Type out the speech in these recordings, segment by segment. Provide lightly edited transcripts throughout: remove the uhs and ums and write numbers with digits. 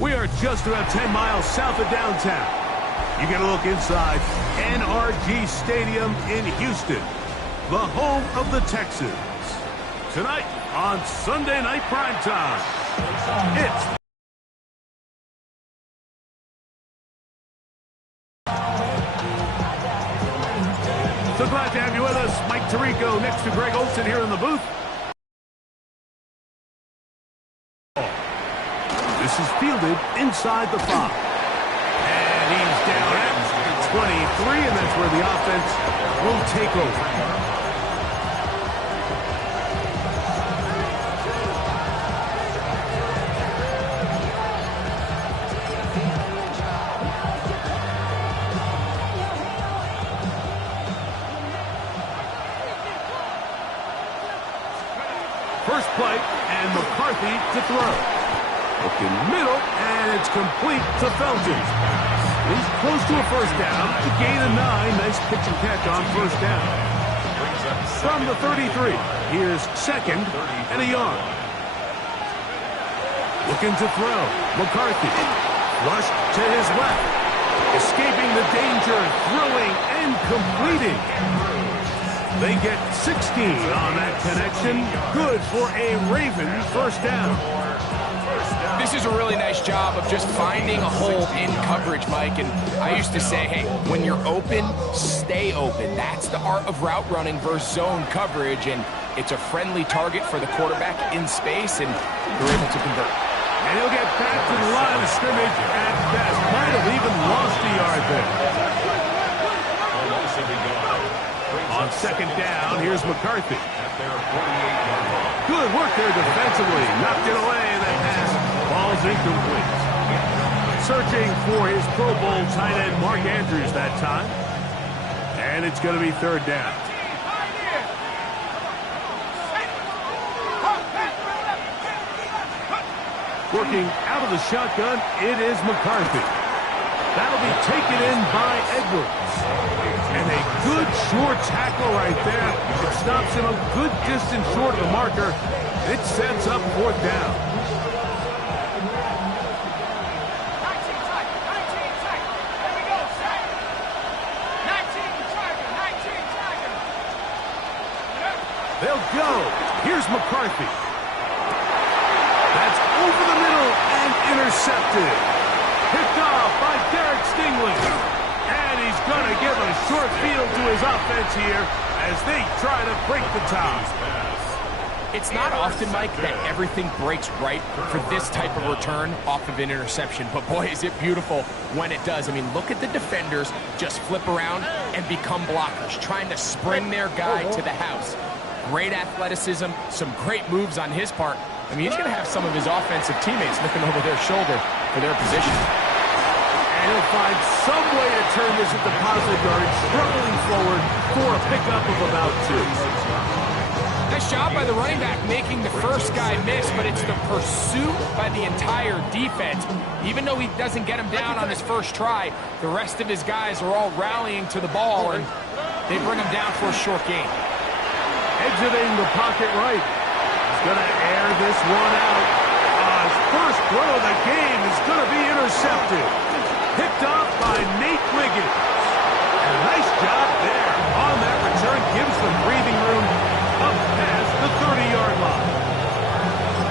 We are just about 10 miles south of downtown. You get a look inside NRG Stadium in Houston, the home of the Texans. Tonight on Sunday Night Primetime, it's so glad to have you with us. Mike Tirico next to Greg Olson here in the booth. This is fielded inside the 5. And he's down at 23, and that's where the offense will take over. First play, and McCarthy to throw. Looking middle, and it's complete to Felton. He's close to a first down. A gain of 9. Nice pitch and catch on first down. From the 33, here's second and a yard. Looking to throw. McCarthy. Flush to his left. Escaping the danger, throwing and completing. They get 16 on that connection. Good for a Raven first down. This is a really nice job of just finding a hole in coverage, Mike. And I used to say, hey, when you're open, stay open. That's the art of route running versus zone coverage. And it's a friendly target for the quarterback in space, and they're able to convert. And he'll get back to the line of scrimmage at best. Might have even lost a yard there. On second down, here's McCarthy. Good work there defensively. Knocked it away. That pass falls incomplete. Searching for his Pro Bowl tight end Mark Andrews that time. And it's going to be third down. Working out of the shotgun, it is McCarthy. That'll be taken in by Edwards. And a good short tackle right there. It stops him a good distance short of the marker. It sets up fourth down. They'll go. Here's McCarthy. That's over the middle and intercepted. Picked off by Derek Stingley. And he's going to give a short field to his offense here as they try to break the tie. It's not often, Mike, that everything breaks right for this type of return off of an interception. But, boy, is it beautiful when it does. I mean, look at the defenders just flip around and become blockers, trying to spring their guy to the house. Great athleticism, some great moves on his part. I mean, he's going to have some of his offensive teammates looking over their shoulder for their position. And he'll find some way to turn this into positive yardage, struggling forward for a pickup of about 2. Nice job by the running back making the first guy miss, but it's the pursuit by the entire defense. Even though he doesn't get him down on his first try, the rest of his guys are all rallying to the ball, and they bring him down for a short gain. Exiting the pocket right. He's going to air this one out. His first throw of the game is going to be intercepted. Picked off by Nate Wiggins. And a nice job there on that return. Gives them breathing room up past the 30-yard line.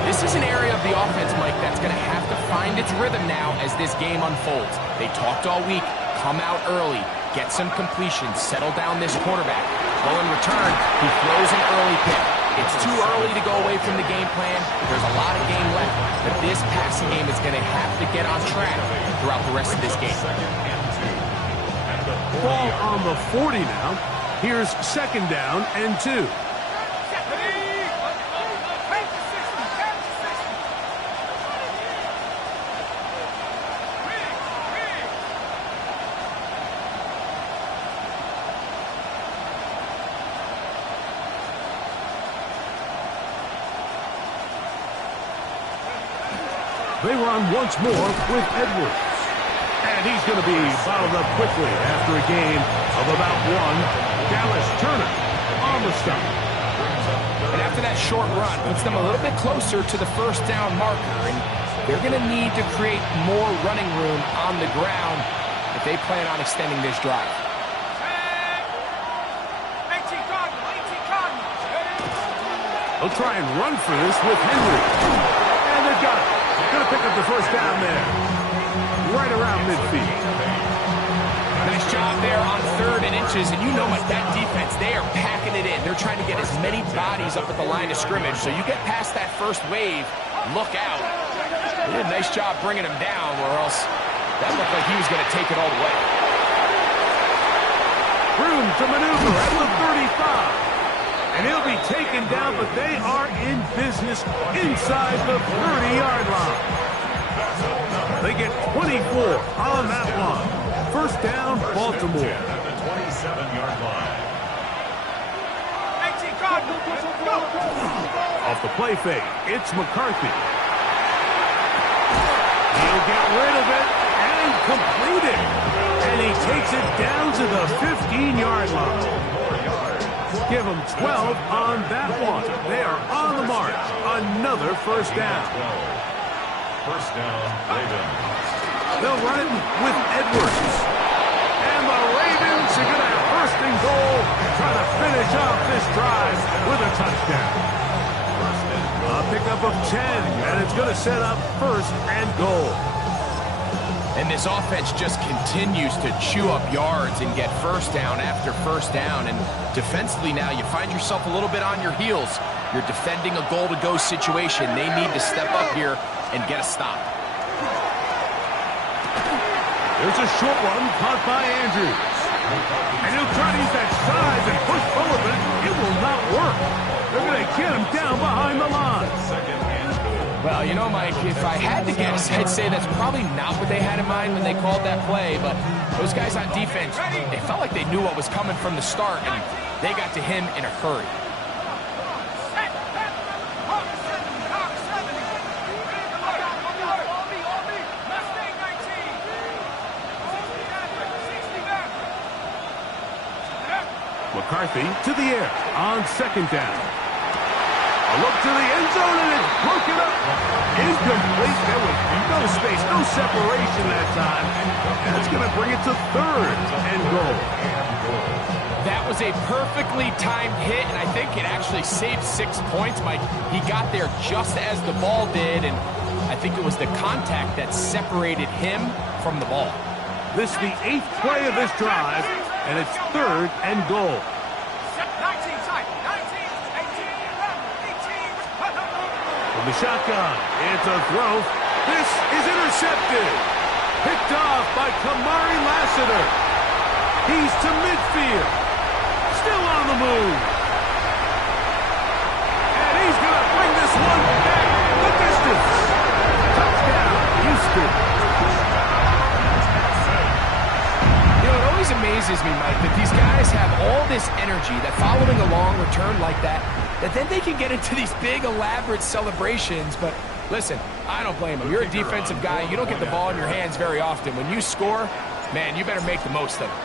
This is an area of the offense, Mike, that's going to have to find its rhythm now as this game unfolds. They talked all week. Come out early. Get some completions. Settle down this quarterback. Well, in return, he throws an early pick. It's too early to go away from the game plan. There's a lot of game left, but this passing game is going to have to get on track throughout the rest of this game. Ball on the 40 now. Here's second down and 2. They run once more with Edwards. And he's going to be bottled up quickly after a gain of about 1. Dallas Turner on the stop. And after that short run, puts them a little bit closer to the first down marker, and they're going to need to create more running room on the ground if they plan on extending this drive. They'll try and run for this with Henry. And they've got it. Going to pick up the first down there. Right around midfield. Nice job there on 3rd and inches. And you know what, that defense, they are packing it in. They're trying to get as many bodies up at the line of scrimmage. So you get past that first wave, look out. They did a nice job bringing him down, or else that looked like he was going to take it all the way. Room to maneuver at the 35. And he'll be taken down, but they are in business inside the 30-yard line. They get 24 on that one. First down, Baltimore. At the 27-yard line. Off the play fake, it's McCarthy. He'll get rid of it and complete it. And he takes it down to the 15-yard line. Give them 12 on that one. They are on the march. Another first down. First down, Ravens. They'll run it with Edwards. And the Ravens are going to have first and goal, trying to finish off this drive with a touchdown. A pickup of 10, and it's going to set up first and goal. And this offense just continues to chew up yards and get first down after first down. And defensively now, you find yourself a little bit on your heels. You're defending a goal-to-go situation. They need to step up here and get a stop. There's a short one caught by Andrews. And he'll try to use that size and push forward, but it will not work. They're going to get him down behind the line. Well, you know, Mike, if I had to guess, I'd say that's probably not what they had in mind when they called that play. But those guys on defense, they felt like they knew what was coming from the start, and they got to him in a hurry. McCarthy to the air on second down. A look to the end zone, and it's broken up. Incomplete. There was no space, no separation that time. That's going to bring it to third and goal. That was a perfectly timed hit, and I think it actually saved 6 points, Mike. He got there just as the ball did, and I think it was the contact that separated him from the ball. This is the 8th play of this drive, and it's third and goal. From the shotgun, it's a throw. This is intercepted. Picked off by Kamari Lassiter. He's to midfield. Still on the move. And he's going to bring this one back the distance. Touchdown, Houston. You know, it always amazes me, Mike, that these guys have all this energy, that following a long return like that then they can get into these big, elaborate celebrations. But listen, I don't blame them. You're a defensive guy. You don't get the ball in your hands very often. When you score, man, you better make the most of it.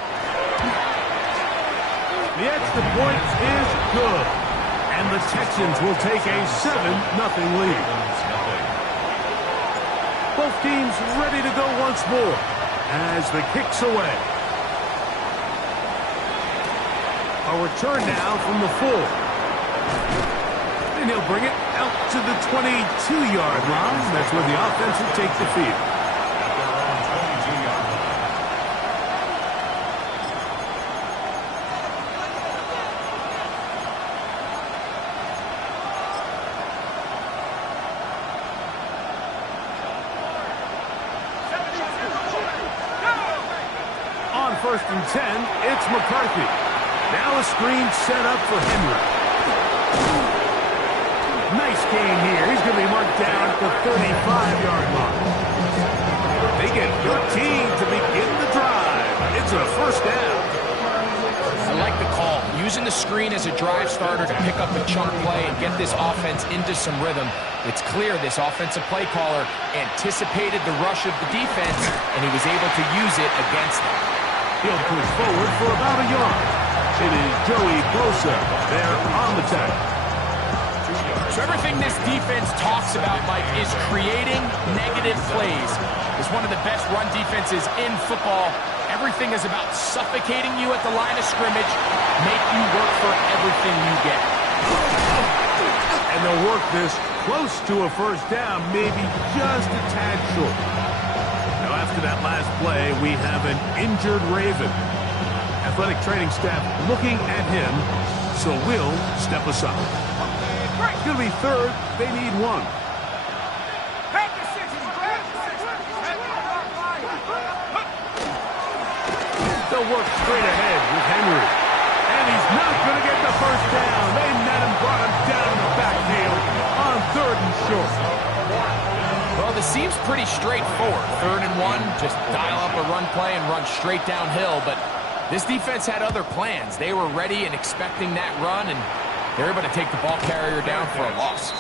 The extra point is good. And the Texans will take a 7-0 lead. Both teams ready to go once more as the kick's away. A return now from the 4. And he'll bring it out to the 22-yard line. That's where the offense will take the field. On 1st and 10, it's McCarthy. Now a screen set up for Henry. Nice gain here. He's going to be marked down at the 35-yard line. They get 13 to begin the drive. It's a first down. I like the call. Using the screen as a drive starter to pick up a chunk play and get this offense into some rhythm. It's clear this offensive play caller anticipated the rush of the defense, and he was able to use it against them. He'll push forward for about a yard. It is Joey Bosa there on the tackle. thing this defense talks about, Mike, is creating negative plays. It's one of the best run defenses in football. Everything is about suffocating you at the line of scrimmage, make you work for everything you get. And they'll work this close to a first down, maybe just a tad short. Now, after that last play, we have an injured Raven. Athletic training staff looking at him, so we'll step aside. It's going to be third. They need one. They'll work straight ahead with Henry. And he's not going to get the first down. They met him, brought him down in the backfield on third and short. Well, this seems pretty straightforward. 3rd and 1, just dial up a run play and run straight downhill. But this defense had other plans. They were ready and expecting that run, and they're able to take the ball carrier down for a loss.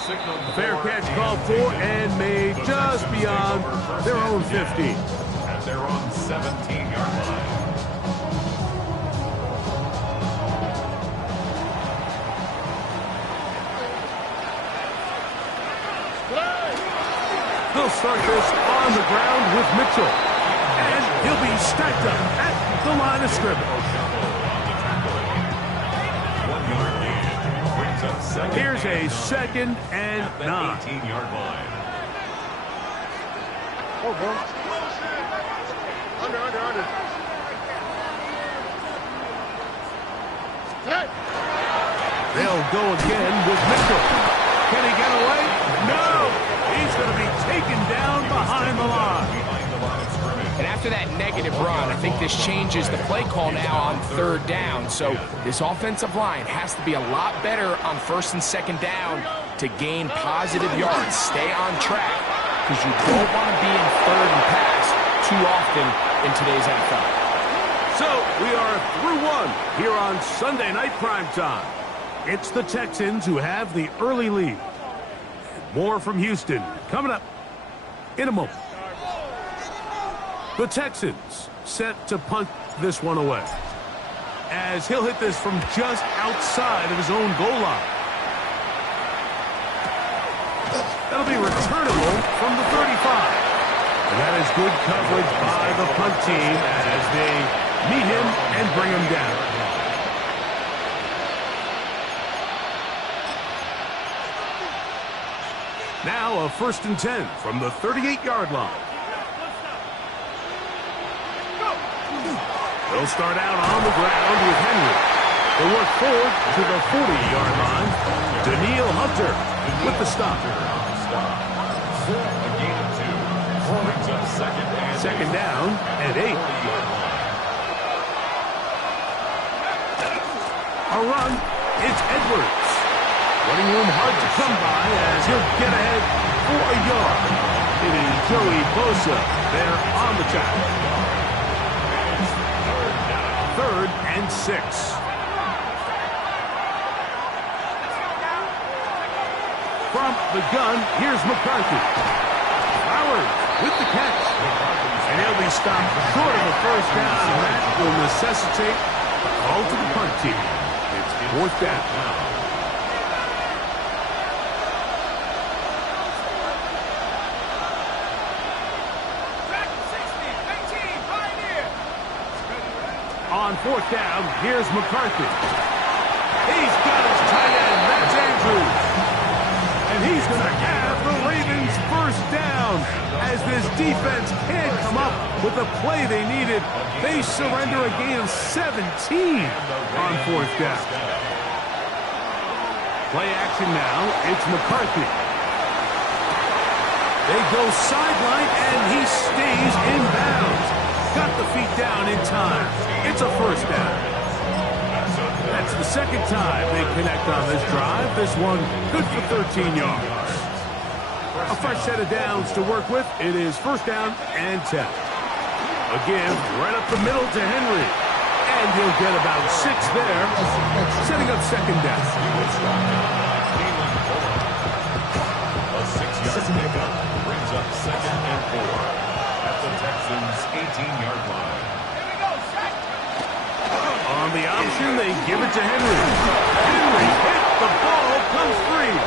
Fair catch called for and made just beyond their own 15. At their own 17-yard line. They'll start this on the ground with Mitchell. And he'll be stacked up at the line of scrimmage. 1 yard gain. Brings up second. Here's a 2nd and 9. 18-yard line. Under. They'll go again with Mitchell. Can he get away? No! He's going to be taken down behind the line. And after that negative run, I think this changes the play call now on 3rd down. So this offensive line has to be a lot better on 1st and 2nd down to gain positive yards. Stay on track, because you don't want to be in 3rd and pass too often in today's NFL. So we are through one here on Sunday Night Primetime. It's the Texans who have the early lead. More from Houston coming up in a moment. The Texans set to punt this one away, as he'll hit this from just outside of his own goal line. That'll be returnable from the 35. And that is good coverage by the punt team as they meet him and bring him down. Now a 1st and 10 from the 38-yard line. They'll start out on the ground with Henry. They'll work forward to the 40-yard line. Daniil Hunter with the stop. A gain of 2. Brings up second down and 8. A run. It's Edwards. Running room hard to come by as he'll get ahead for a yard. It is Joey Bosa there on the tackle. 3rd and 6. From the gun, here's McCarthy. Flowers with the catch. And he'll be stopped short of the first down. That will necessitate a call to the punt team. It's 4th down. On 4th down, here's McCarthy. He's got his tight end. That's Andrews. And he's going to have the Ravens first down. As this defense can't come up with the play they needed, they surrender a gain of 17 on 4th down. Play action now. It's McCarthy. They go sideline, and he stays in bounds. Got the feet down in time. It's a first down. That's the 2nd time they connect on this drive. This one good for 13 yards. A fresh set of downs to work with. It is 1st down and 10. Again, right up the middle to Henry. And he'll get about 6 there, setting up 2nd down. A 6-yard pickup brings up 2nd and 4. At the Texans' 18-yard line. On the option, they give it to Henry. Henry hit, the ball comes free.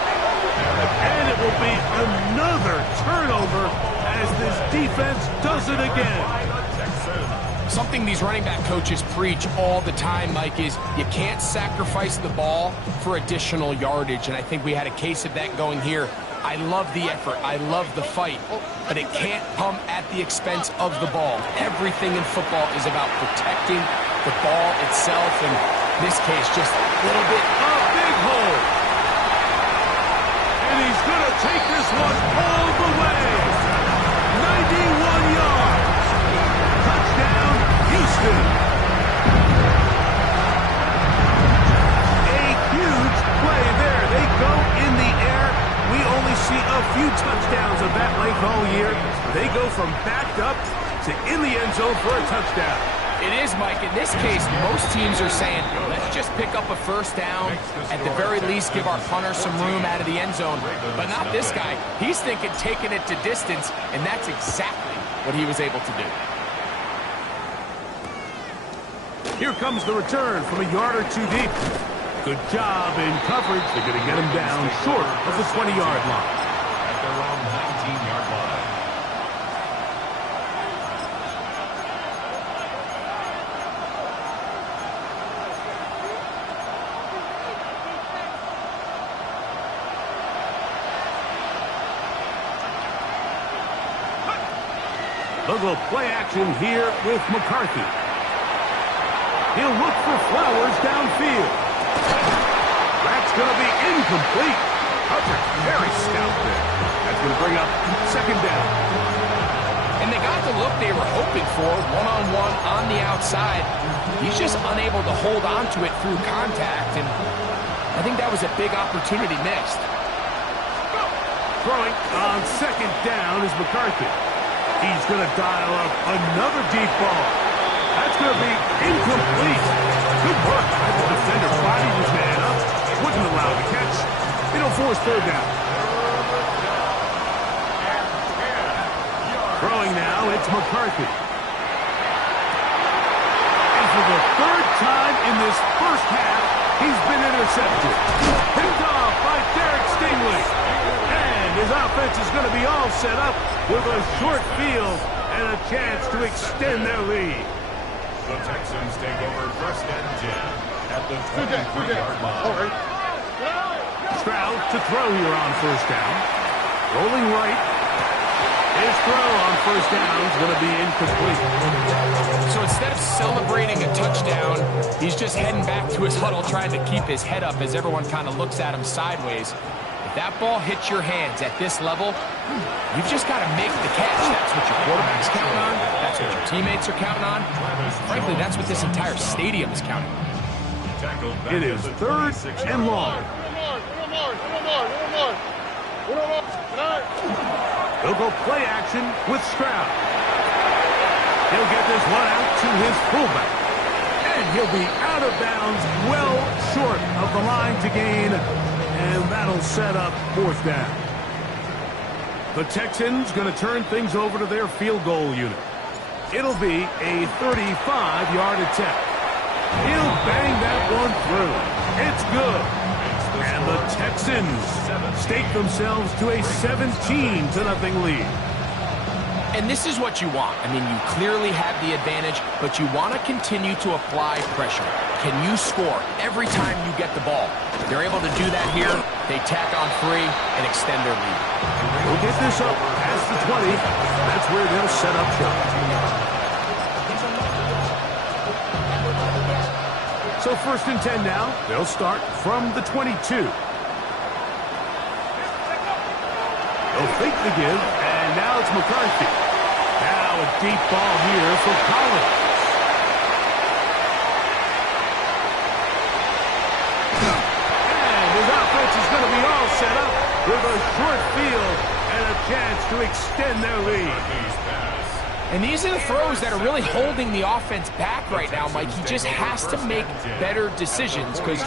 defense does it again. Something these running back coaches preach all the time, Mike, is you can't sacrifice the ball for additional yardage, and I think we had a case of that going here. I love the effort. I love the fight, but it can't come at the expense of the ball. Everything in football is about protecting the ball itself, and in this case, just a little bit. A big hole. And he's going to take this one all the way. 91 yards. Touchdown, Houston. A huge play there. They go in the air. We only see a few touchdowns of that length all year. They go from backed up to in the end zone for a touchdown. It is, Mike. In this case, most teams are saying, let's just pick up a first down. At the very least, give our punter some room out of the end zone. But not this guy. He's thinking taking it to distance, and that's exactly what he was able to do. Here comes the return from a yard or two deep. Good job in coverage. They're going to get him down short of the 20-yard line. At their own 19-yard line. They'll go play action here with McCarthy. He'll look for Flowers downfield. That's going to be incomplete. Hubbard, very stout there. That's going to bring up second down. And they got the look they were hoping for, one-on-one on the outside. He's just unable to hold on to it through contact, and I think that was a big opportunity missed. Throwing on second down is McCarthy. He's going to dial up another deep ball. That's going to be incomplete. Good work by the defender. Bodied his man up. Wouldn't allow the catch. It'll force third down. Throwing now, it's McCarthy. And for the third time in this first half, he's been intercepted. Picked off by Derek Stingley. And his offense is going to be all set up with a short field and a chance to extend their lead. The Texans take over first and 10 at the 23-yard line. Stroud to throw here on first down. Rolling right. His throw on first down is going to be incomplete. So instead of celebrating a touchdown, he's just heading back to his huddle trying to keep his head up as everyone kind of looks at him sideways. If that ball hits your hands at this level, you've just got to make the catch. That's what your quarterback's counting on. That's what your teammates are counting on. Frankly, that's what this entire stadium is counting on. It is third and long. He'll go play action with Stroud. He'll get this one out to his fullback. And he'll be out of bounds well short of the line to gain. And that'll set up fourth down. The Texans going to turn things over to their field goal unit. It'll be a 35-yard attempt. He'll bang that one through. It's good. And the Texans stake themselves to a 17-0 lead. And this is what you want. I mean, you clearly have the advantage, but you want to continue to apply pressure. Can you score every time you get the ball? They're able to do that here. They tack on 3 and extend their lead. We'll get this up past the 20. That's where they'll set up shop. So first and 10 now. They'll start from the 22. They'll fake the give, and now it's McCarthy. Now a deep ball here for Collins. And his offense is going to be all set up with a short field and a chance to extend their lead. And these are the throws that are really holding the offense back right now, Mike. He just has to make better decisions because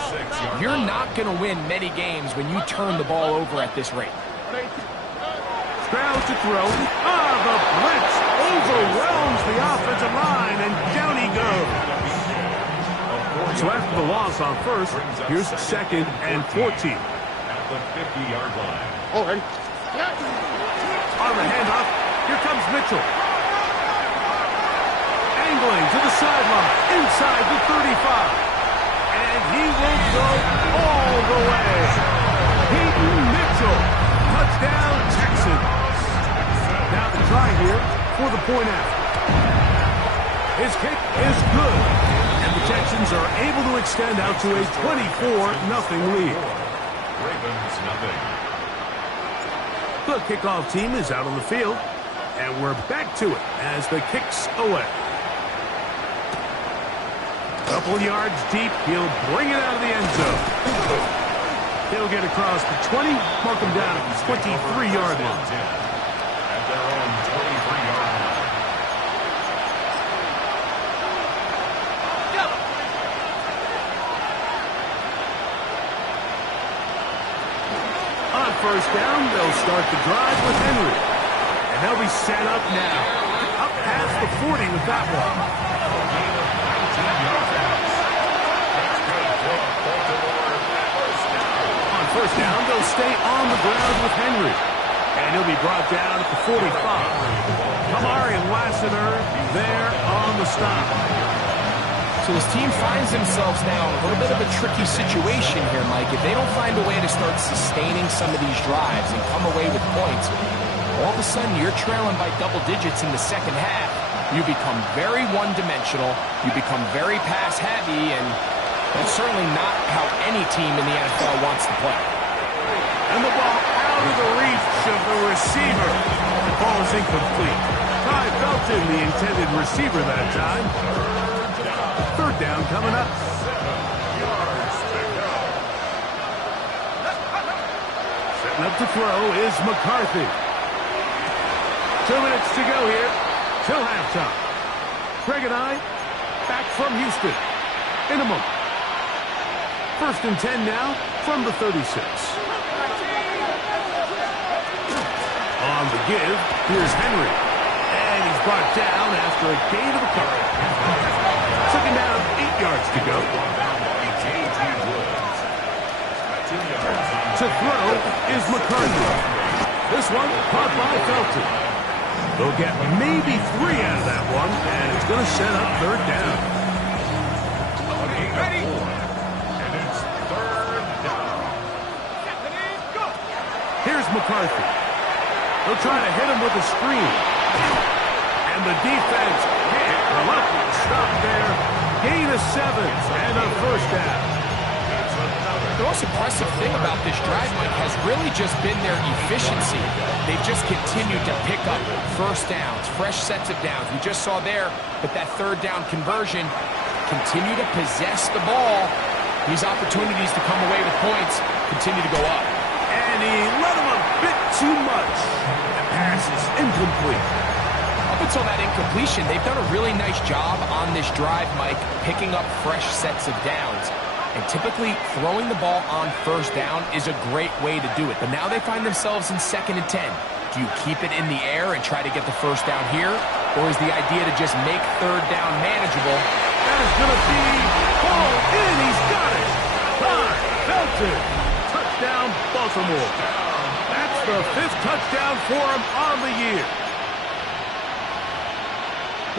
you're not going to win many games when you turn the ball over at this rate. Stroud to throw. The blitz overwhelms the offensive line, and down he goes. So after the loss on first, here's second and 14. At the 50-yard line. On the handoff, Here comes Mitchell. Angling to the sideline, inside the 35. And he will go all the way. Peyton Mitchell, touchdown Texans. Now the try here for the point after. His kick is good. And the Texans are able to extend out to a 24-0 lead. Ravens nothing. The kickoff team is out on the field. And we're back to it as the kick's away. Couple yards deep, he'll bring it out of the end zone. He'll get across the 20, mark him down at the 23-yard line. At their own 23-yard line. On first down, they'll start the drive with Henry. And they'll be set up now. Up past the 40 with that one. On first down, they'll stay on the ground with Henry. And he'll be brought down at the 45. Kamari and Lassiter there on the stop. So this team finds themselves now in a little bit of a tricky situation here, Mike. If they don't find a way to start sustaining some of these drives and come away with points, all of a sudden you're trailing by double digits in the second half. You become very one-dimensional. You become very pass-heavy, and that's certainly not how any team in the NFL wants to play. And the ball out of the reach of the receiver. The ball is incomplete. Ty Felton, the intended receiver that time. Third down coming up. Setting up to throw is McCarthy. 2 minutes to go here till halftime. Greg and I back from Houston in a moment. First and 10 now from the 36. On the give, here's Henry. And he's brought down after a gain of a couple. Second down, 8 yards to go. To throw is McCarthy. This one caught by Felton. They'll get maybe 3 out of that one, and it's going to set up third down. Ready? And it's third down. Here's McCarthy. They'll try to hit him with a screen. And the defense can't lucky stop there. Gain of 7 and a first down. The most impressive thing about this drive, Mike, has really just been their efficiency. They've just continued to pick up first downs, fresh sets of downs. We just saw there with that third down conversion, continue to possess the ball. These opportunities to come away with points continue to go up. And he let him a bit too much. The pass is incomplete. Up until that incompletion, they've done a really nice job on this drive, Mike, picking up fresh sets of downs. And typically, throwing the ball on first down is a great way to do it. But now they find themselves in 2nd and 10. Do you keep it in the air and try to get the first down here? Or is the idea to just make third down manageable? That is going to be ball in. He's got it. Ty Felton. Touchdown, Baltimore. That's the 5th touchdown for him on the year.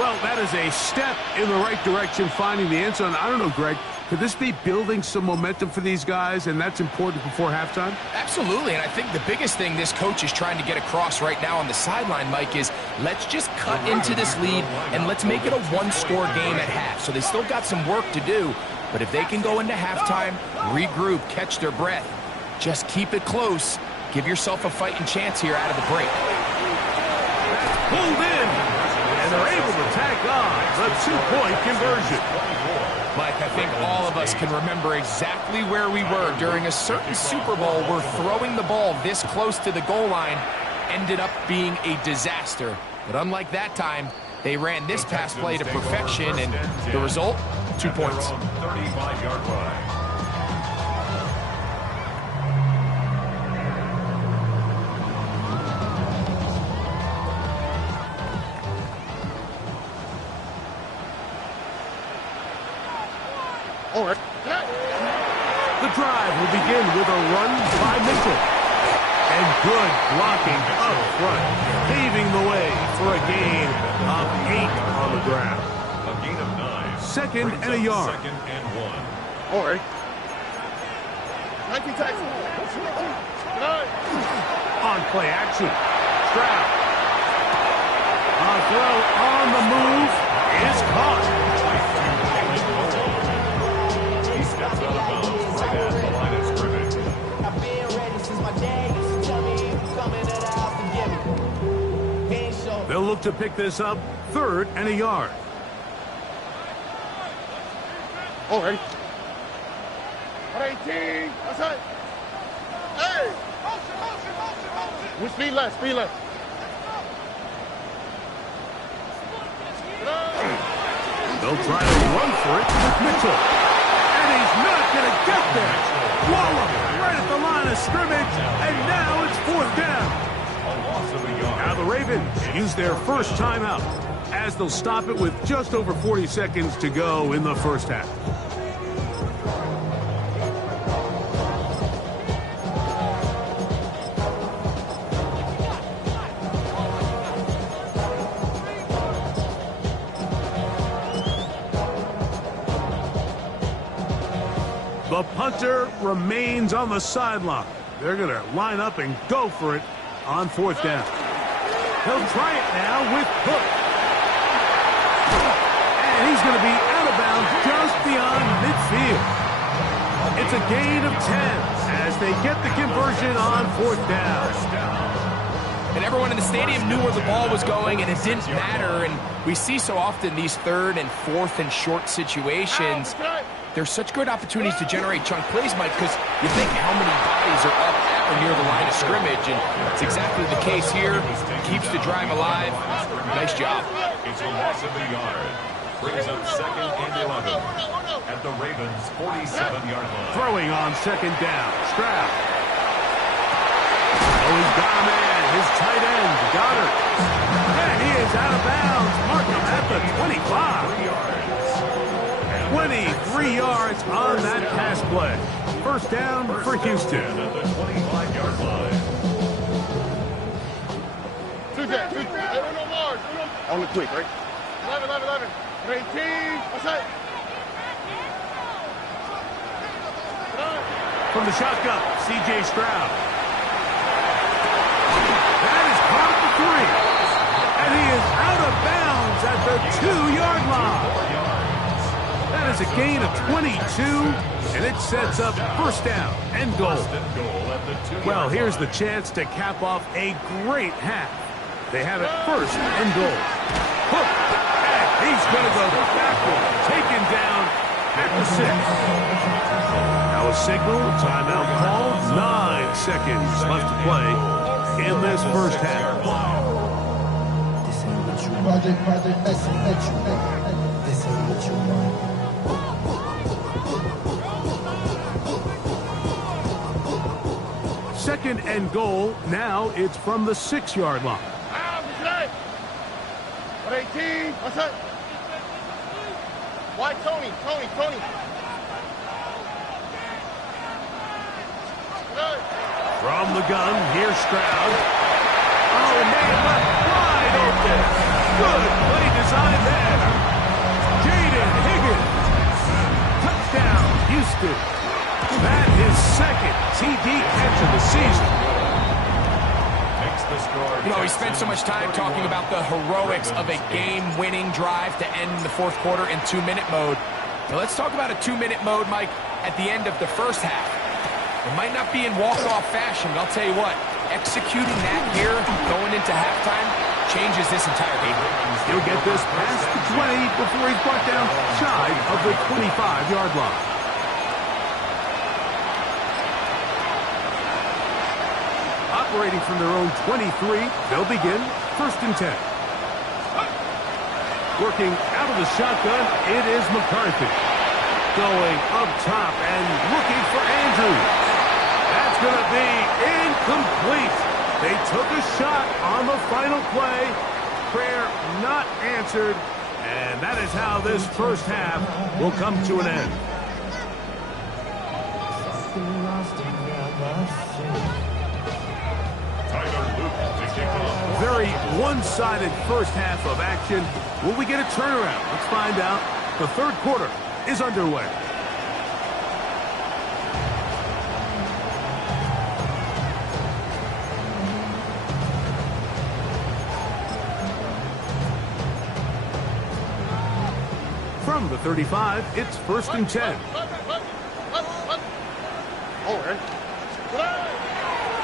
Well, that is a step in the right direction, finding the end zone. I don't know, Greg. Could this be building some momentum for these guys, and that's important before halftime? Absolutely, and I think the biggest thing this coach is trying to get across right now on the sideline, Mike, is let's just cut into this lead, and let's make it a one-score game at half. So they still got some work to do, but if they can go into halftime, regroup, catch their breath, just keep it close, give yourself a fighting chance here out of the break. Pulled in, and they're able to tack on the two-point conversion. Mike, I think all of us can remember exactly where we were during a certain Super Bowl where throwing the ball this close to the goal line ended up being a disaster. But unlike that time, they ran this pass play to perfection, and the result, 2 points. 35-yard line. The drive will begin with a run by Mitchell. And good blocking up front, paving the way for a gain of 8 on the ground. A gain of 9. Second Brings and a up yard. Second and 1. All right. 19 tackles. On play action. Stroud. A throw on the move is caught. He steps out of bounds right at the line of scrimmage. I've been ready since my day used to tell me if you come into the house to give me. Ain't so. They'll look to pick this up, third and a yard. All right. 18. That's it. Hey. We speed left, speed left. They'll try to run for it with Mitchell. And he's not going to get there. Wallop right at the line of scrimmage, and now it's fourth down. A loss of a yard. Now the Ravens use their first timeout as they'll stop it with just over 40 seconds to go in the first half. The punter remains on the sideline. They're going to line up and go for it on fourth down. He'll try it now with Cook. And he's going to be out of bounds just beyond midfield. It's a gain of 10 as they get the conversion on fourth down. And everyone in the stadium knew where the ball was going, and it didn't matter. And we see so often these third and fourth and short situations. There's such good opportunities to generate chunk plays, Mike, because you think how many bodies are up at or near the line of scrimmage, and it's exactly the case here. Keeps the drive alive. Nice job. It's a loss of a yard. Brings up second and 11 at the Ravens' 47-yard line. Throwing on second down. Stroud. Oh, he's got a man. His tight end, Goddard. And he is out of bounds. Mark him at the 25. 23 yards on that pass play. First down for Houston. At the 25-yard line. On the quick, right? 11. 18. What's that? From the shotgun, C.J. Stroud. That is caught at the 3. And he is out of bounds at the 2-yard line. That is a gain of 22, and it sets up first down and goal. Well, here's the chance to cap off a great half. They have it first and goal. Hook, and he's going to go backward, taken down at the 6. Now a signal, timeout called, 9 seconds left to play in this first half. Project, this ain't what you want. Second and goal, now it's from the 6-yard line. 18. What's that? Why Tony? From the gun, here's Stroud. Oh, man, left wide open. Good play design there. Jaden Higgins. Touchdown, Houston. That is second TD catch of the season. Makes the score. You know, we spent so much time talking about the heroics of a game-winning drive to end the fourth quarter in 2-minute mode. Now let's talk about a 2-minute mode, Mike, at the end of the first half. It might not be in walk-off fashion, but I'll tell you what, executing that here, going into halftime, changes this entire game. He'll get this past the 20 before he's brought down shy of the 25-yard line. Operating from their own 23, they'll begin first and 10. Working out of the shotgun, it is McCarthy. Going up top and looking for Andrews. That's going to be incomplete. They took a shot on the final play. Prayer not answered. And that is how this first half will come to an end. very one-sided first half of action. Will we get a turnaround? Let's find out. The third quarter is underway. From the 35, it's 1st and 10.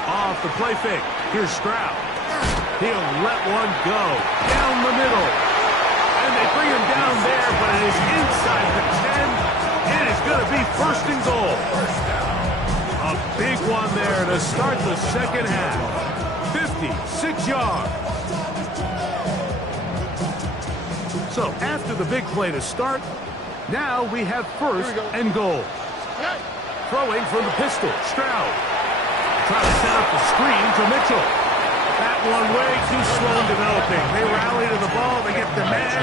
Off the play fake. Here's Stroud. He'll let one go. Down the middle. And they bring him down there, but it is inside the 10. It is going to be 1st and goal. A big one there to start the second half. 56 yards. So after the big play to start, now we have 1st and goal. Throwing from the pistol, Stroud. Trying to set up the screen to Mitchell. That one way too slow in developing. They rally to the ball, they get the man,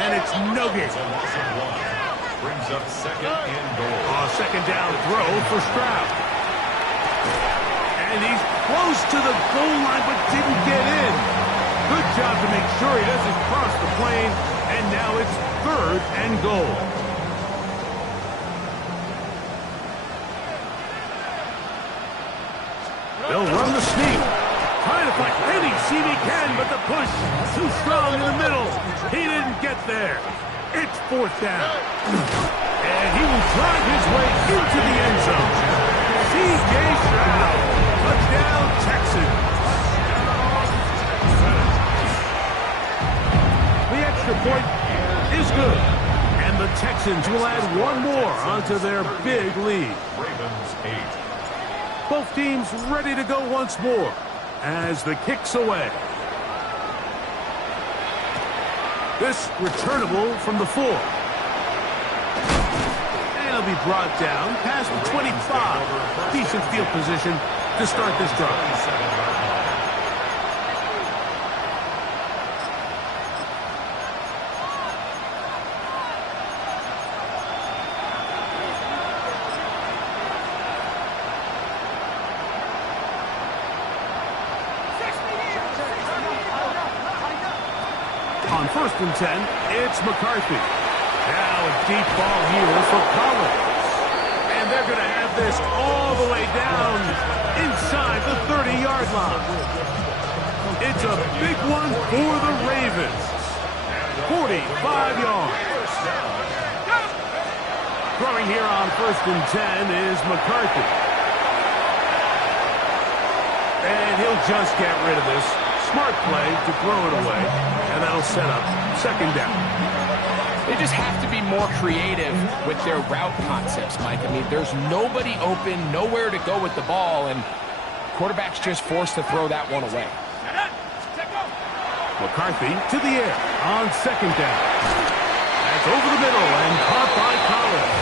and it's no good. Brings up 2nd and goal. Second down throw for Stroud. And he's close to the goal line, but didn't get in. Good job to make sure he doesn't cross the plane, and now it's 3rd and goal. They'll run the sneak. Trying to find any seam he can, but the push too strong in the middle. He didn't get there. It's 4th down. And he will drive his way into the end zone. C.J. Stroud. Touchdown, Texans. The extra point is good. And the Texans will add one more onto their big lead. Ravens 8. Both teams ready to go once more as the kick's away. This returnable from the 4. And it'll be brought down past the 25. Decent field position to start this drive. On 1st and 10, it's McCarthy. Now a deep ball here for Collins. And they're going to have this all the way down inside the 30-yard line. It's a big one for the Ravens. 45 yards. Throwing here on 1st and 10 is McCarthy. And he'll just get rid of this. Smart play to throw it away, and that'll set up 2nd down. They just have to be more creative with their route concepts, Mike. I mean, there's nobody open, nowhere to go with the ball, and quarterback's just forced to throw that one away. McCarthy to the air on 2nd down. That's over the middle and caught by Collins.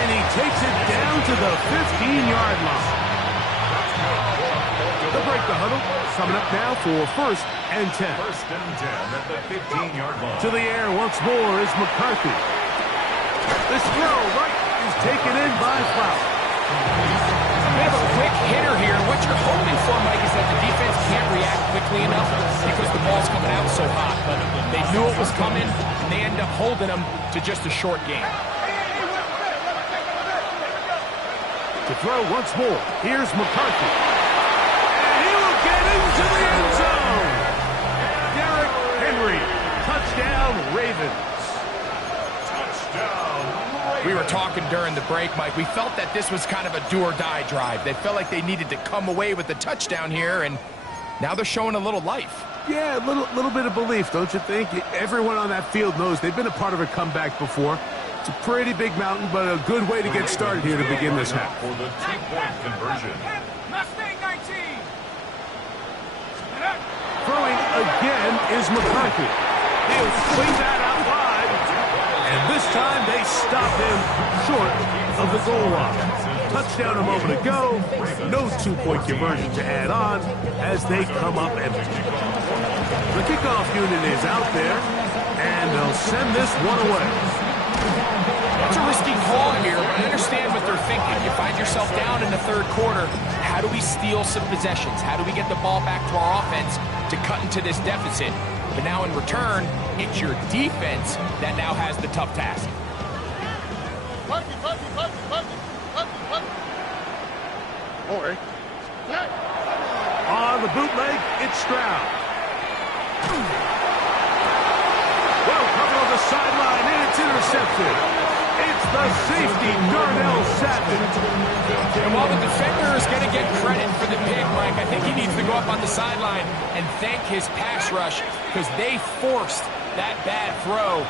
And he takes it down to the 15-yard line. They'll break the huddle. Coming up now for 1st and 10. 1st and 10 at the 15-yard line. To the air once more is McCarthy. This throw right is taken in by Fowler. A bit of a quick hitter here. What you're hoping for, Mike, is that the defense can't react quickly enough because the ball's coming out so hot. But they knew it was coming, and they end up holding them to just a short game. To throw once more, here's McCarthy. Into the end zone. Derrick Henry. Touchdown, Ravens. Touchdown. We were talking during the break, Mike. We felt that this was kind of a do-or-die drive. They felt like they needed to come away with the touchdown here, and now they're showing a little life. Yeah, a little bit of belief, don't you think? Everyone on that field knows they've been a part of a comeback before. It's a pretty big mountain, but a good way to get started here to begin this half. For the 2-point conversion. Throwing again is McCarthy. He'll swing that out wide. And this time they stop him short of the goal line. Touchdown a moment ago. No 2-point conversion to add on as they come up empty. The kickoff unit is out there. And they'll send this one away. It's a risky call here, but I understand what they're thinking. You find yourself down in the third quarter. How do we steal some possessions? How do we get the ball back to our offense to cut into this deficit? But now in return, it's your defense that now has the tough task. On the bootleg, it's Stroud. Well covered on the sideline, and it's intercepted. It's the safety, Darnell Savage. And while the defender is going to get credit for the pick, Mike, I think he needs to go up on the sideline and thank his pass rush because they forced that bad throw.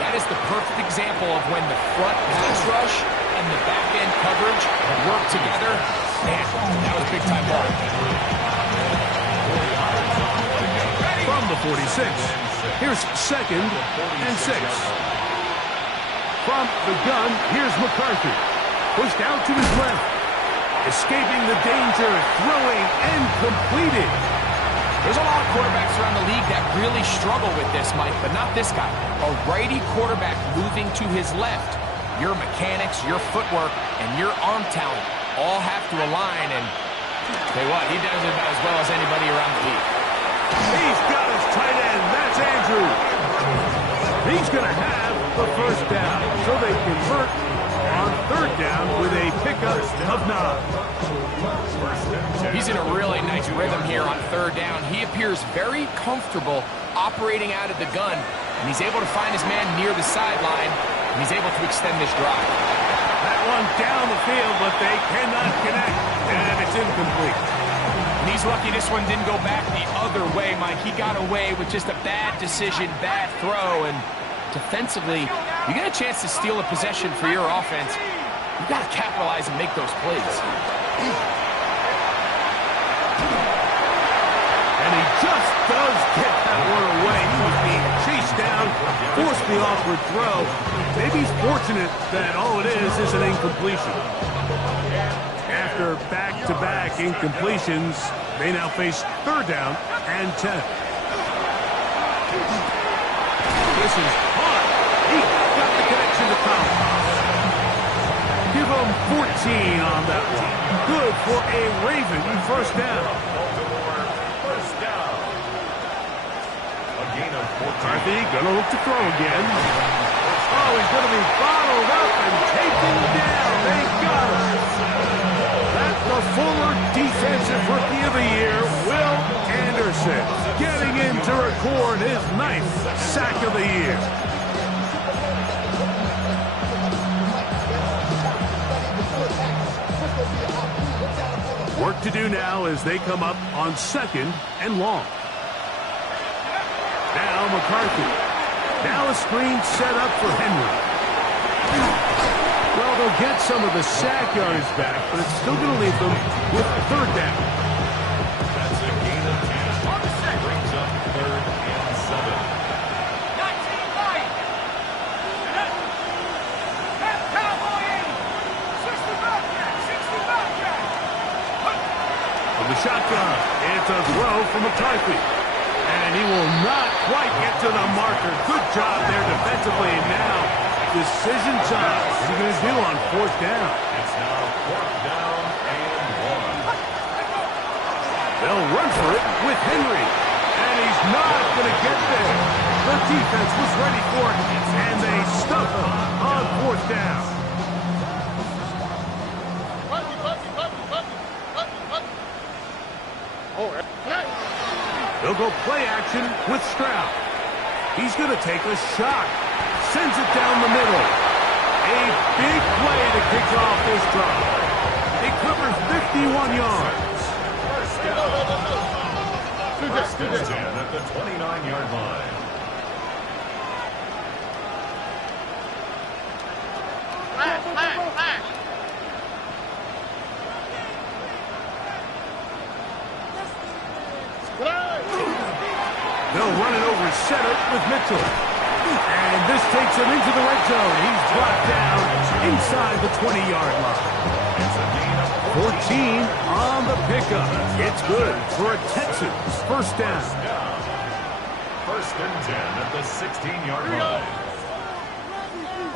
That is the perfect example of when the front pass rush and the back-end coverage work together. Man, that was big-time ball. From the 46, here's 2nd and 6. From the gun, here's McCarthy. Pushed out to his left. Escaping the danger, throwing, and completing. There's a lot of quarterbacks around the league that really struggle with this, Mike, but not this guy. A righty quarterback moving to his left. Your mechanics, your footwork, and your arm talent all have to align, and tell you what, he does it about as well as anybody around the league. He's got his tight end. That's Andrew. He's going to have the first down. So they convert on 3rd down with a pickup of 9. He's in a really nice rhythm here on 3rd down. He appears very comfortable operating out of the gun, and he's able to find his man near the sideline, and he's able to extend this drive. That one down the field, but they cannot connect, and it's incomplete. And he's lucky this one didn't go back the other way, Mike. He got away with just a bad decision, bad throw, and defensively, you get a chance to steal a possession for your offense. You've got to capitalize and make those plays. And he just does get that one away. He was being chased down, forced the awkward throw. Maybe he's fortunate that all it is an incompletion. After back-to-back incompletions, they now face 3rd down and 10. This is hot. He got the connection to Collins. Give him 14 on that one. Good for a Raven first down. First down. A gain of 14. McCarthy gonna look to throw again. Oh, he's gonna be bottled up and taken down. They got him. That's the former Defensive Rookie of the Year, Will Anderson, getting in to record his 9th sack of the year. Work to do now as they come up on 2nd and long. Now McCarthy. Now a screen set up for Henry. Well, they'll get some of the sack yards back, but it's still going to leave them with 3rd down. That's a gain of 10. Brings up 3rd and 7. From the shotgun, it's a throw from McCarthy. And he will not quite get to the marker. Good job there defensively. And now, decision time. What are you going to do on 4th down? It's now 4th down and 1. They'll run for it with Henry. And he's not going to get there. The defense was ready for it, and they stuff him on 4th down. They'll go play action with Stroud. He's going to take a shot. Sends it down the middle. A big play to kick off this drive. It covers 51 yards. First and 10 at the 29-yard line. They'll run it over center with Mitchell. And this takes him into the red zone. He's brought down inside the 20-yard line. It's a gain of 14 on the pickup. It's good for a Texans first down. First and 10 at the 16-yard line.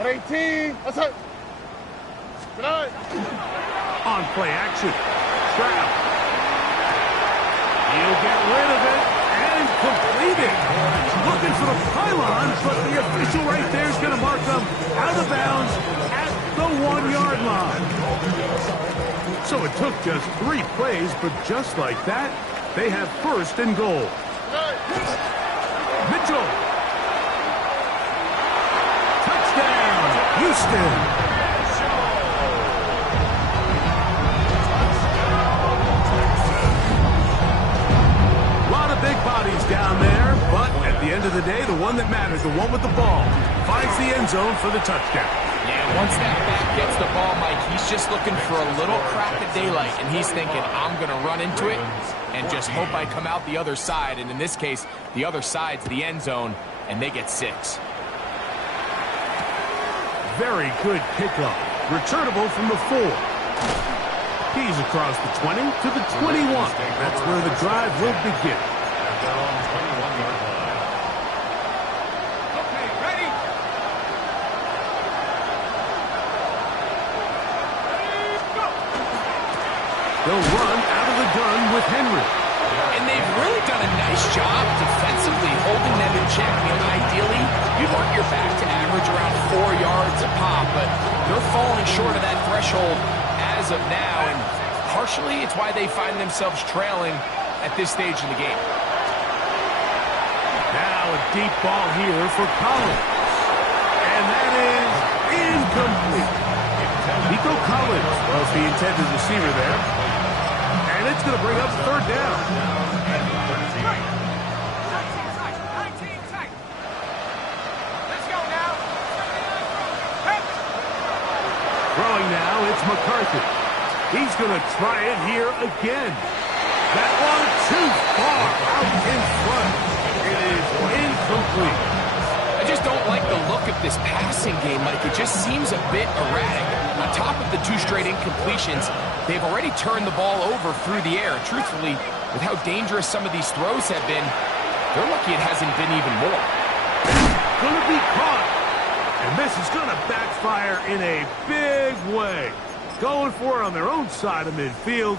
18. That's it. Good night. On play action. Stroud. He'll get rid of it and complete it. Looking for the pylon, but the official right there is going to mark them out of bounds at the 1-yard line. So it took just 3 plays, but just like that, they have first and goal. Mitchell. Touchdown, Houston. Big bodies down there, but at the end of the day, the one that matters, the one with the ball, finds the end zone for the touchdown. Yeah, once that back gets the ball, Mike, he's just looking for a little crack of daylight, and he's thinking, I'm going to run into it and just hope I come out the other side. And in this case, the other side's the end zone, and they get 6. Very good kickoff. Returnable from the 4. He's across the 20 to the 21. That's where the drive will begin. They're on 21-yard line. Okay, ready? They'll run out of the gun with Henry. And they've really done a nice job defensively holding them in check. Ideally, you'd want your back to average around 4 yards a pop, but they're falling short of that threshold as of now, and partially it's why they find themselves trailing at this stage in the game. Now a deep ball here for Collins. And that is incomplete. Nico Collins was the intended receiver there. And it's going to bring up 3rd down. Throwing now, it's McCarthy. He's going to try it here again. That one too far out in front. It is incomplete. I just don't like the look of this passing game, Mike. It just seems a bit erratic. On top of the 2 straight incompletions, they've already turned the ball over through the air. Truthfully, with how dangerous some of these throws have been, they're lucky it hasn't been even more. Going to be caught. And this is going to backfire in a big way. Going for it on their own side of midfield,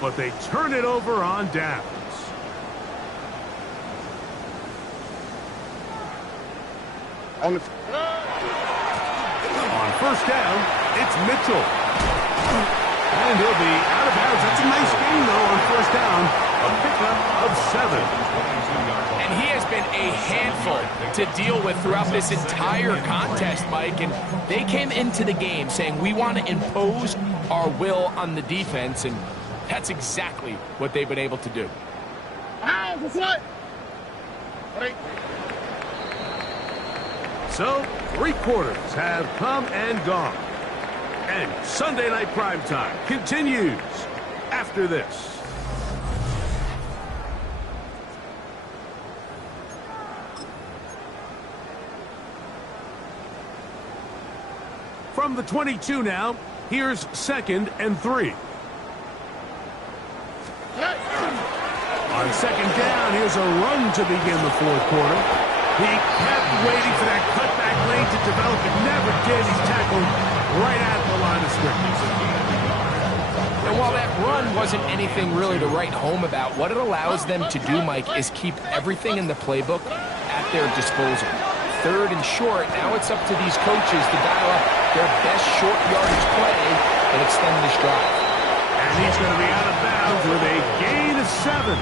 but they turn it over on downs. On 1st down, it's Mitchell. And he'll be out of bounds. That's a nice gain, though, on 1st down. A pickup of 7. And he has been a handful to deal with throughout this entire contest, Mike. And they came into the game saying, we want to impose our will on the defense. And that's exactly what they've been able to do. So, 3 quarters have come and gone. And Sunday Night Primetime continues after this. From the 22 now, here's 2nd and 3. On 2nd down, here's a run to begin the 4th quarter. He kept waiting for that cutback lane to develop. It never did. He's tackled right at the line of scrimmage. And while that run wasn't anything really to write home about, what it allows them to do, Mike, is keep everything in the playbook at their disposal. 3rd and short, now it's up to these coaches to dial up their best short yardage play and extend this drive. And he's going to be out of bounds with a gain of 7.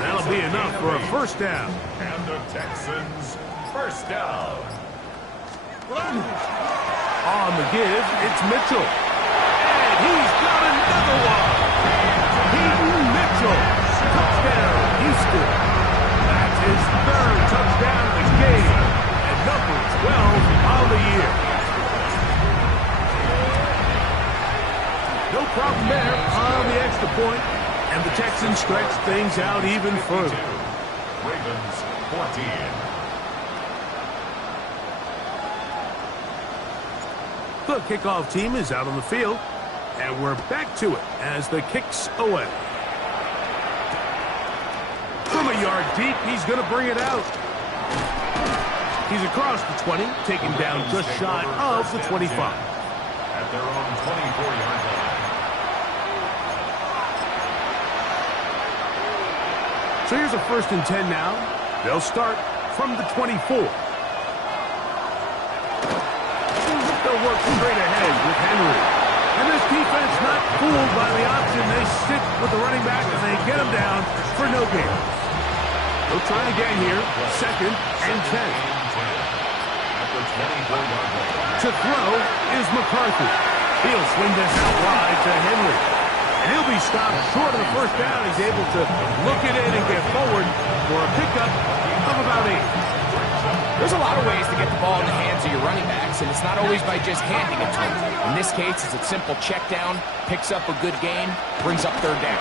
That'll be enough for a 1st down. And the Texans, 1st down. On the give, it's Mitchell. And he's got another one. Keaton Mitchell. Touchdown, Houston. That's his 3rd touchdown of the game. And number 12 on the year. No problem there on the extra point. And the Texans stretch things out even further. Ravens, 14. The kickoff team is out on the field, and we're back to it as the kick's away. From a yard deep, he's going to bring it out. He's across the 20, taken down just shy of the 25. At their own 24-yard line. So here's a 1st and 10 now. They'll start from the 24. They'll work straight ahead with Henry. And this defense not fooled by the option. They stick with the running back and they get him down for no gain. They'll try again here. 2nd and 10. At the 24-yard line. To throw is McCarthy. He'll swing this out wide to Henry. And he'll be stopped short of the 1st down. He's able to look it in and get forward for a pickup of about 8. There's a lot of ways to get the ball in the hands of your running backs, and it's not always by just handing it to them. In this case, it's a simple check down, picks up a good gain, brings up 3rd down.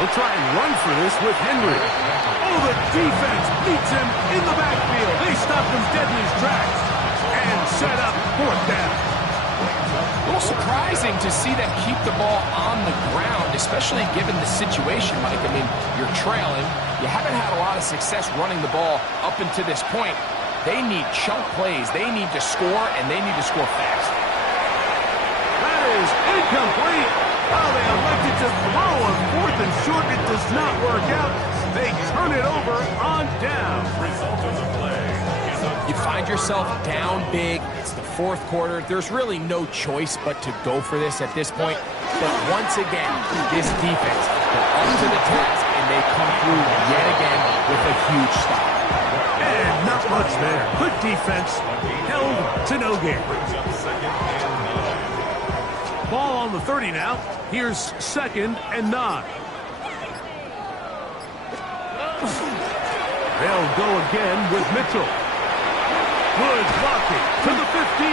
They'll try and run for this with Henry. Oh, the defense beats him in the backfield. They stop him dead in his tracks and set up 4th down. A little surprising to see them keep the ball on the ground, especially given the situation, Mike. I mean, you're trailing. You haven't had a lot of success running the ball up until this point. They need chunk plays. They need to score, and they need to score fast. That is incomplete. Oh, they elected to throw on 4th and short. It does not work out. They turn it over on down. Result of the play is a You find yourself down big. It's the 4th quarter. There's really no choice but to go for this at this point. But once again, this defense, they're up to the task, and they come through yet again with a huge stop. And not much there. Good defense. Held to no gain. brings up 2nd and 9. Ball on the 30 now. Here's 2nd and 9. They'll go again with Mitchell. Good blocking to the 15.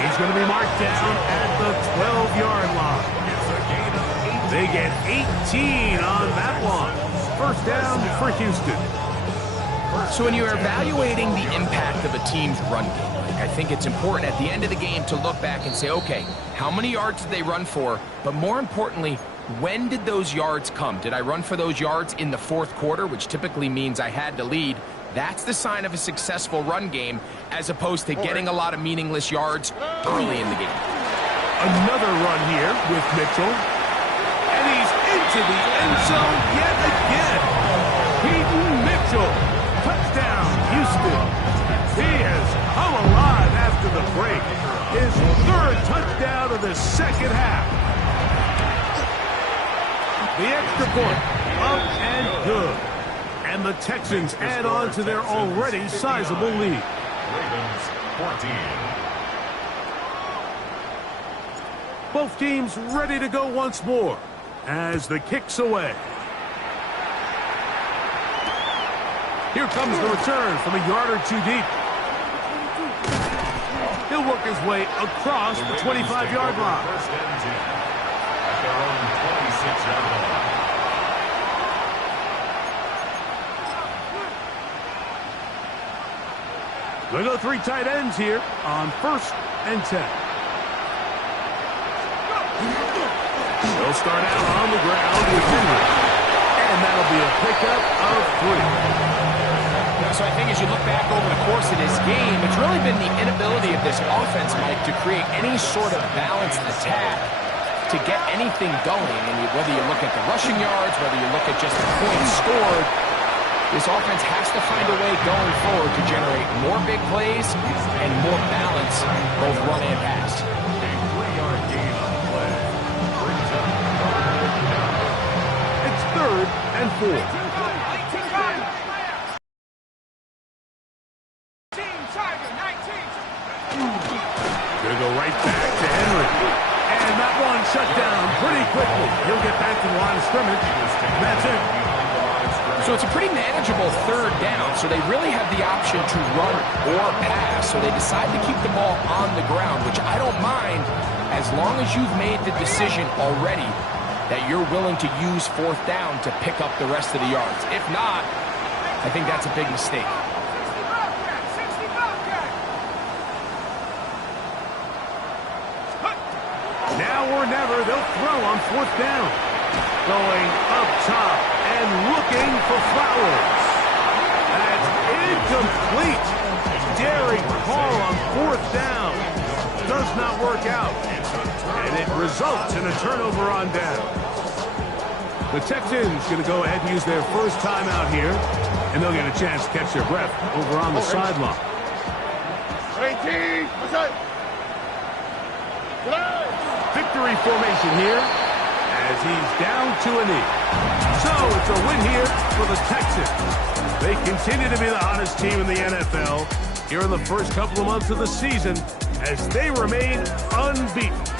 He's going to be marked down at the 12-yard line. It's a gain of 8. They get 18 on that one. 1st down for Houston. So when you're evaluating the impact of a team's run game, I think it's important at the end of the game to look back and say, okay, how many yards did they run for? But more importantly, when did those yards come? Did I run for those yards in the 4th quarter, which typically means I had to lead? That's the sign of a successful run game, as opposed to getting a lot of meaningless yards early in the game. Another run here with Mitchell. And he's into the end zone yet again. Peyton Mitchell. Touchdown, Houston. He has come alive after the break. His 3rd touchdown of the 2nd half. The extra point, up and good. And the Texans add on to their already sizable lead. Ravens 14. Both teams ready to go once more as the kick's away. Here comes the return from a yard or 2 deep. He'll work his way across the 25-yard line. 1st and 10. At their own 26-yard line. They go 3 tight ends here on 1st and 10. They'll start out on the ground with Henry. And that'll be a pickup of 3. So I think as you look back over the course of this game, it's really been the inability of this offense, Mike, to create any sort of balanced attack to get anything going. And whether you look at the rushing yards, whether you look at just the points scored, this offense has to find a way going forward to generate more big plays and more balance, both run and pass. A 3-yard gain on the play. Brings up 3rd down. It's 3rd and 4. Gonna go right back to Henry. And that one shut down pretty quickly. He'll get back to the line of scrimmage. That's it. So it's a pretty manageable 3rd down, so they really have the option to run or pass. So they decide to keep the ball on the ground, which I don't mind as long as you've made the decision already that you're willing to use 4th down to pick up the rest of the yards. If not, I think that's a big mistake. Now or never, they'll throw on 4th down. Going up top and looking for Flowers. That's incomplete. daring call on 4th down. Does not work out. And it results in a turnover on down. The Texans going to go ahead and use their first timeout here. And they'll get a chance to catch their breath over on the sideline. 18. What's that? Victory formation here as he's down to a knee. So it's a win here for the Texans. They continue to be the hottest team in the NFL here in the first couple of months of the season as they remain unbeaten.